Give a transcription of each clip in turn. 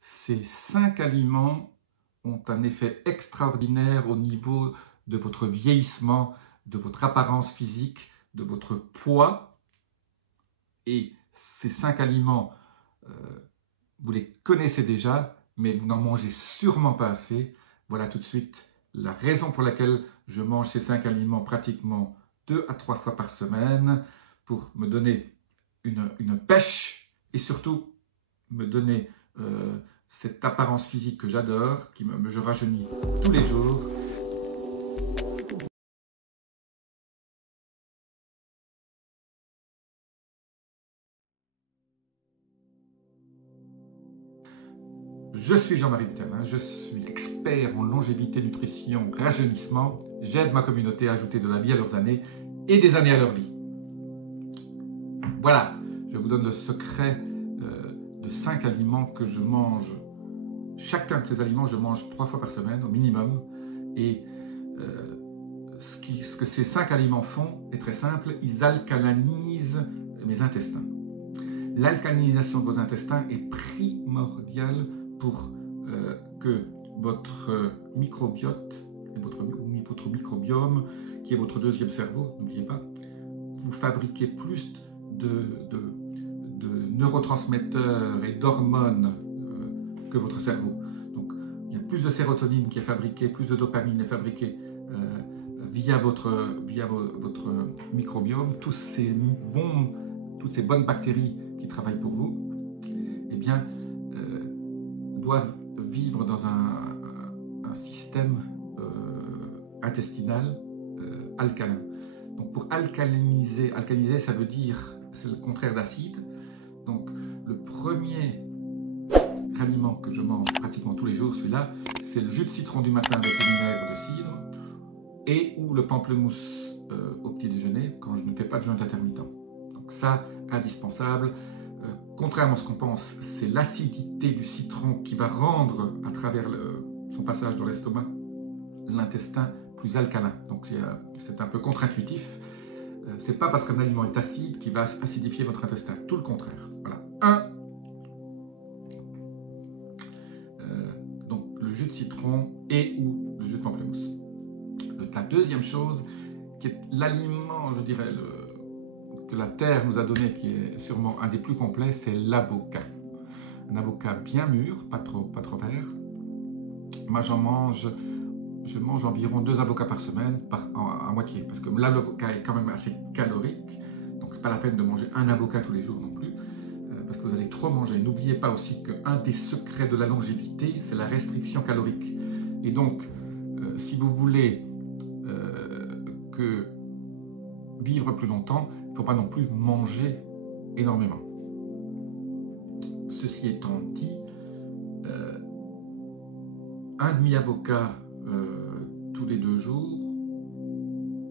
Ces 5 aliments ont un effet extraordinaire au niveau de votre vieillissement, de votre apparence physique, de votre poids. Et ces 5 aliments, vous les connaissez déjà, mais vous n'en mangez sûrement pas assez. Voilà tout de suite la raison pour laquelle je mange ces 5 aliments pratiquement 2 à 3 fois par semaine, pour me donner une pêche et surtout me donner cette apparence physique que j'adore, je rajeunis tous les jours. Je suis Jean-Marie Vuittelin, je suis expert en longévité, nutrition, rajeunissement. J'aide ma communauté à ajouter de la vie à leurs années et des années à leur vie. Voilà, je vous donne le secret de 5 aliments que je mange. Chacun de ces aliments, je mange 3 fois par semaine au minimum. Et ce que ces 5 aliments font est très simple, ils alcalinisent mes intestins. L'alcalinisation de vos intestins est primordiale pour que votre microbiote, votre microbiome, qui est votre deuxième cerveau, n'oubliez pas, vous fabriquez plus de neurotransmetteurs et d'hormones que votre cerveau. Donc, il y a plus de sérotonine qui est fabriquée, plus de dopamine est fabriquée via votre microbiome. Toutes ces bonnes bactéries qui travaillent pour vous, eh bien, doivent vivre dans un système intestinal alcalin. Donc, pour alcaliniser, ça veut dire, c'est le contraire d'acide. Donc, le premier aliment que je mange pratiquement tous les jours, celui-là, c'est le jus de citron du matin avec le vinaigre de cidre et ou le pamplemousse au petit déjeuner quand je ne fais pas de jeûne intermittent. Donc ça, indispensable. Contrairement à ce qu'on pense, c'est l'acidité du citron qui va rendre, à travers son passage dans l'estomac, l'intestin plus alcalin. Donc c'est un peu contre-intuitif. C'est pas parce qu'un aliment est acide qu'il va acidifier votre intestin, tout le contraire. Voilà. Donc le jus de citron et ou le jus de pamplemousse. La deuxième chose, qui est l'aliment, je dirais, que la Terre nous a donné, qui est sûrement un des plus complets, c'est l'avocat. Un avocat bien mûr, pas trop vert. Moi, je mange environ 2 avocats par semaine, à moitié, parce que l'avocat est quand même assez calorique, donc c'est pas la peine de manger un avocat tous les jours non plus, parce que vous allez trop manger. N'oubliez pas aussi qu'un des secrets de la longévité, c'est la restriction calorique. Et donc, si vous voulez vivre plus longtemps, il ne faut pas non plus manger énormément. Ceci étant dit, un demi-avocat tous les 2 jours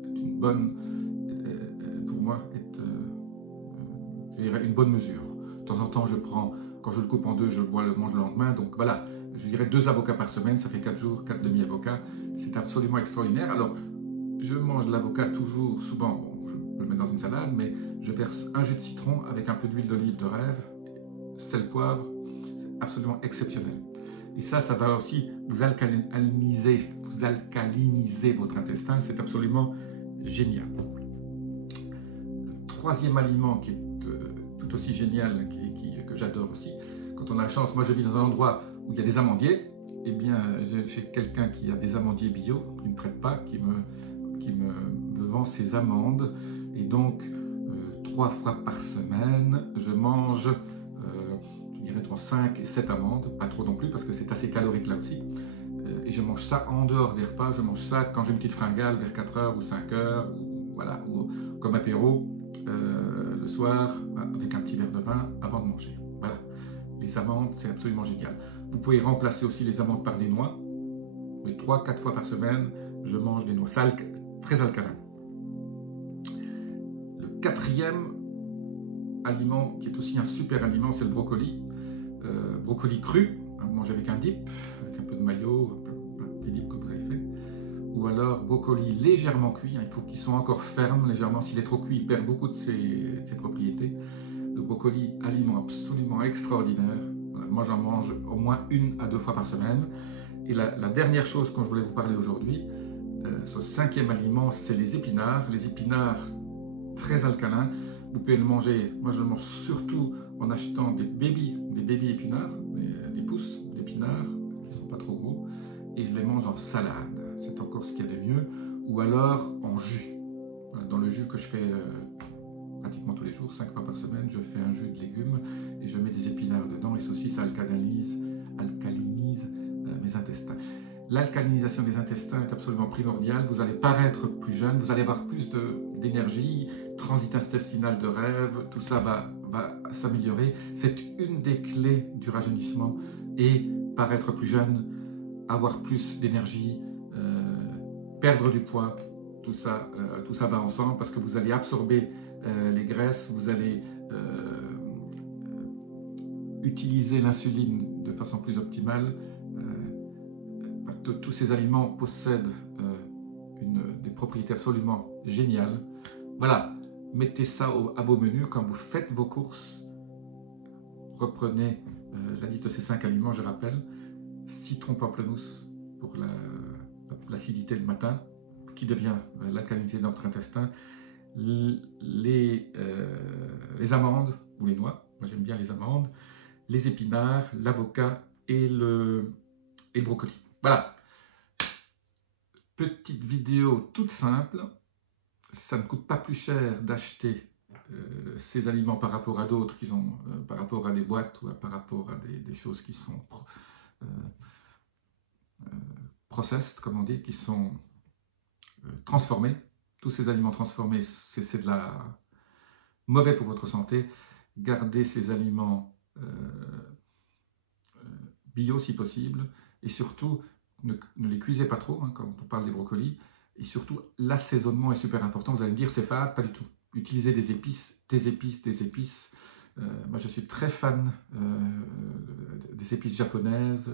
est une bonne, pour moi, je dirais une bonne mesure. De temps en temps, quand je le coupe en 2, je le mange le lendemain. Donc voilà, je dirais 2 avocats par semaine, ça fait 4 jours, 4 demi-avocats. C'est absolument extraordinaire. Alors, je mange l'avocat toujours, souvent, bon, je peux le mettre dans une salade, mais je verse un jus de citron avec un peu d'huile d'olive de rêve, sel, poivre, c'est absolument exceptionnel. Et ça va aussi vous alcaliniser votre intestin, c'est absolument génial. Le troisième aliment qui est tout aussi génial, que j'adore aussi, quand on a la chance, moi je vis dans un endroit où il y a des amandiers, eh bien j'ai quelqu'un qui a des amandiers bio, qui ne me traite pas, qui me vend ses amandes, et donc 3 fois par semaine, je mange, je dirais entre 5 et 7 amandes, pas trop non plus parce que c'est assez calorique là aussi, et je mange ça en dehors des repas, je mange ça quand j'ai une petite fringale vers 4 h ou 5 h, voilà, ou comme apéro le soir avec un petit verre de vin avant de manger. Voilà, les amandes c'est absolument génial. Vous pouvez remplacer aussi les amandes par des noix, mais 3-4 fois par semaine je mange des noix, très alcalin. Le quatrième aliment qui est aussi un super aliment, c'est le brocoli. Brocoli cru, mangé avec un dip, avec un peu de mayo, des dips que vous avez fait. Ou alors brocoli légèrement cuit, il faut qu'il soit encore ferme légèrement. S'il est trop cuit, il perd beaucoup de ses propriétés. Le brocoli, aliment absolument extraordinaire. Voilà, moi j'en mange au moins 1 à 2 fois par semaine. Et la dernière chose dont je voulais vous parler aujourd'hui, ce 5e aliment, c'est les épinards. Les épinards très alcalins. Vous pouvez le manger, moi je le mange surtout en achetant des baby épinards, des pousses d'épinards qui ne sont pas trop gros, et je les mange en salade. C'est encore ce qu'il y a de mieux. Ou alors en jus. Voilà, dans le jus que je fais pratiquement tous les jours, 5 fois par semaine, je fais un jus de légumes et je mets des épinards dedans, et ceci, ça alcalinise mes intestins. L'alcalinisation des intestins est absolument primordiale. Vous allez paraître plus jeune, vous allez avoir plus d'énergie, transit intestinal de rêve, tout ça va s'améliorer. C'est une des clés du rajeunissement, et paraître plus jeune, avoir plus d'énergie, perdre du poids, tout ça va ensemble, parce que vous allez absorber les graisses, vous allez utiliser l'insuline de façon plus optimale. Tous ces aliments possèdent des propriétés absolument géniales. Voilà, mettez ça à vos menus quand vous faites vos courses. Reprenez la liste de ces 5 aliments, je rappelle. Citron pamplemousse pour l'acidité le matin, qui devient l'alcalinité de notre intestin. Les amandes ou les noix, moi j'aime bien les amandes, les épinards, l'avocat et le brocoli. Voilà, petite vidéo toute simple, ça ne coûte pas plus cher d'acheter ces aliments par rapport à d'autres qui sont, par rapport à des boîtes ou par rapport à des choses qui sont processed, comme on dit, qui sont transformés. Tous ces aliments transformés, c'est de la mauvais pour votre santé. Gardez ces aliments bio si possible, et surtout ne les cuisez pas trop, hein, quand on parle des brocolis, et surtout l'assaisonnement est super important. Vous allez me dire c'est fade, pas du tout. Utilisez des épices. Moi je suis très fan des épices japonaises,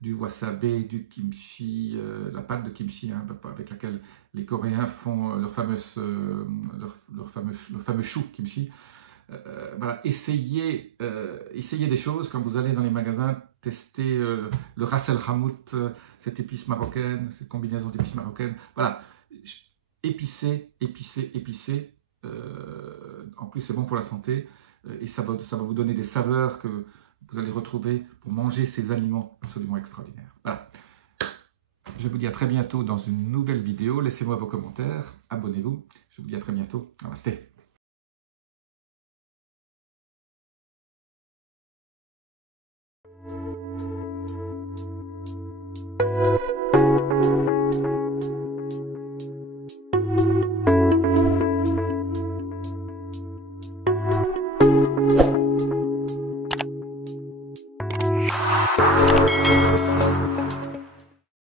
du wasabi, du kimchi, la pâte de kimchi, hein, avec laquelle les Coréens font leur fameux chou kimchi. Voilà, essayez des choses quand vous allez dans les magasins, testez le ras el hanout, cette épice marocaine, cette combinaison d'épices marocaines. Voilà, épicez. En plus, c'est bon pour la santé, et ça va vous donner des saveurs que vous allez retrouver pour manger ces aliments absolument extraordinaires. Voilà. Je vous dis à très bientôt dans une nouvelle vidéo. Laissez-moi vos commentaires, abonnez-vous. Je vous dis à très bientôt. Namasté.